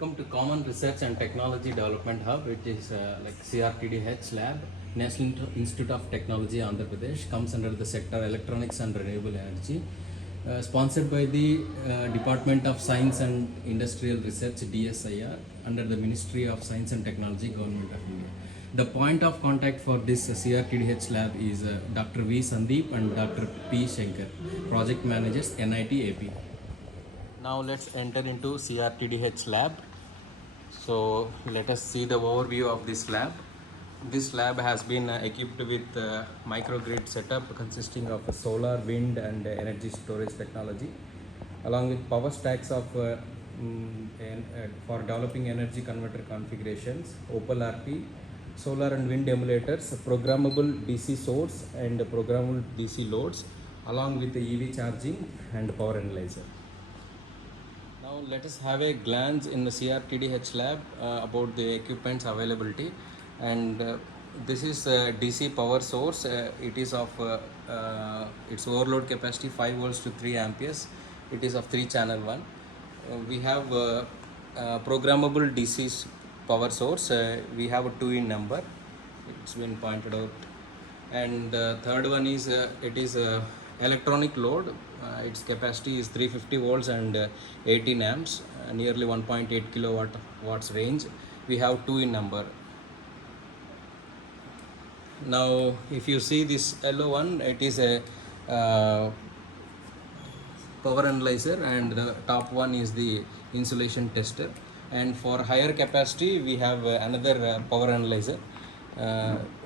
Welcome to Common Research and Technology Development Hub, which is like CRTDH lab, National Institute of Technology, Andhra Pradesh, comes under the sector Electronics and Renewable Energy, sponsored by the Department of Science and Industrial Research, DSIR, under the Ministry of Science and Technology, Government of India. The point of contact for this CRTDH lab is Dr. V. Sandeep and Dr. P. Shankar, Project Managers, NIT AP. Now let's enter into CRTDH lab. So let us see the overview of this lab. This lab has been equipped with microgrid setup consisting of solar, wind and energy storage technology, along with power stacks of for developing energy converter configurations, Opal RT, solar and wind emulators, programmable DC source and programmable DC loads, along with the EV charging and power analyzer. Now let us have a glance in the CRTDH lab about the equipment's availability. And this is DC power source. It is of its overload capacity 5 volts to 3 amperes. It is of 3 channel 1. We have programmable DC power source. We have a 2 in number. It's been pointed out. And third one is it is electronic load. Its capacity is 350 volts and 18 amps, nearly 1.8 watts range. We have 2 in number. Now if you see this yellow one, it is a power analyzer, and the top one is the insulation tester. And for higher capacity we have another power analyzer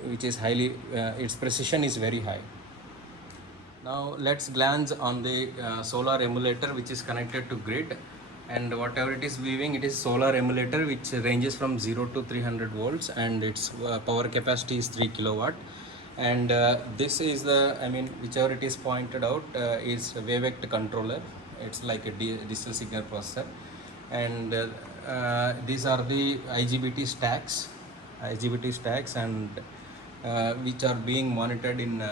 which is highly its precision is very high. Now let's glance on the solar emulator, which is connected to grid, and whatever it is viewing, it is solar emulator which ranges from 0 to 300 volts, and its power capacity is 3 kilowatt. And this is the, whichever it is pointed out is a wave-vector controller. It's like a digital signal processor, and these are the IGBT stacks, and which are being monitored in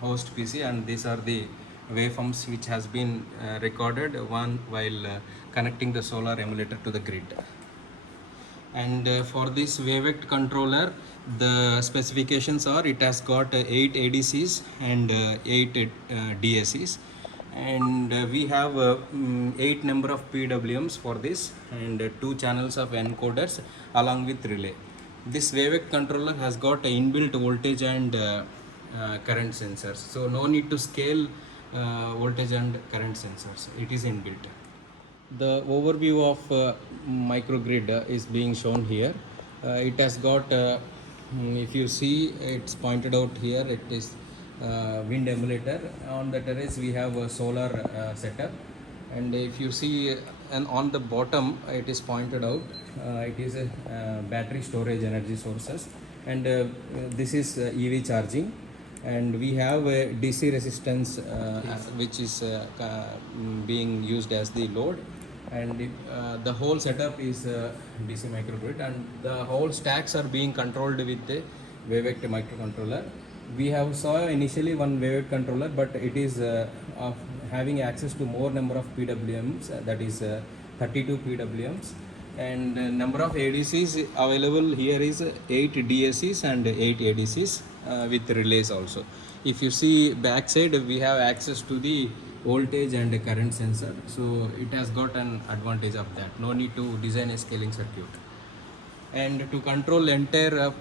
host PC, and these are the waveforms which has been recorded while connecting the solar emulator to the grid. And for this wave-vector controller, the specifications are it has got 8 ADCs and 8 DSCs, and we have 8 number of PWMs for this, and 2 channels of encoders along with relay. This wave-vector controller has got an inbuilt voltage and current sensors, so no need to scale voltage and current sensors. It is inbuilt. The overview of microgrid is being shown here. It has got if you see, it's pointed out here, it is wind emulator. On the terrace we have a solar setup, and if you see, and on the bottom it is pointed out, it is a battery storage energy sources, and this is EV charging, and we have a DC resistance which is being used as the load, and the whole setup is DC microgrid, and the whole stacks are being controlled with the wave-vector microcontroller. We have saw initially one wave-vector controller, but it is having access to more number of PWMs, that is 32 PWMs, and number of ADCs available here is 8 DSCs and 8 ADCs with relays also. If you see backside, we have access to the voltage and current sensor, so it has got an advantage of that. No need to design a scaling circuit. And to control entire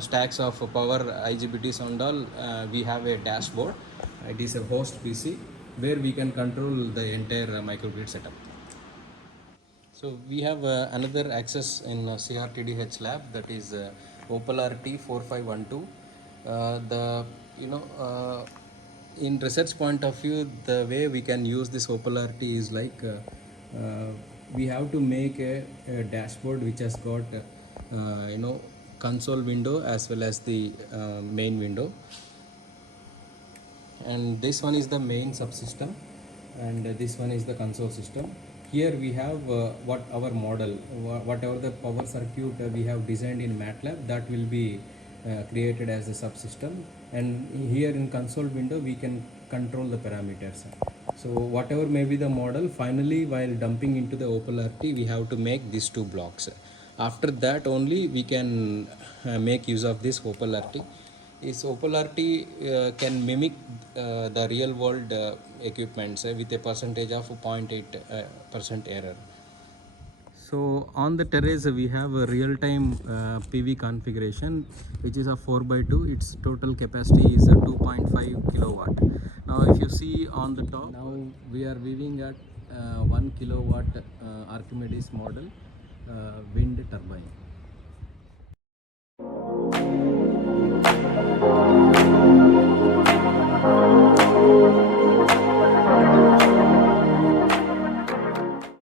stacks of power, IGBTs and all, we have a dashboard. It is a host PC where we can control the entire microgrid setup. So we have another access in CRTDH lab, that is Opal RT 4512. In research point of view, the way we can use this Opal RT is like we have to make a dashboard which has got console window as well as the main window, and this one is the main subsystem, and this one is the console system. Here we have what our model, whatever the power circuit we have designed in MATLAB, that will be created as a subsystem, and here in console window we can control the parameters. So whatever may be the model, finally while dumping into the OPLRT, we have to make these two blocks. After that only we can make use of this OPLRT. This OPLRT can mimic the real world equipments with a percentage of 0.8% error. So on the terrace we have a real-time PV configuration which is a 4x2. Its total capacity is 2.5 kilowatt. Now if you see on the top, now we are viewing at 1 kilowatt Archimedes model wind turbine.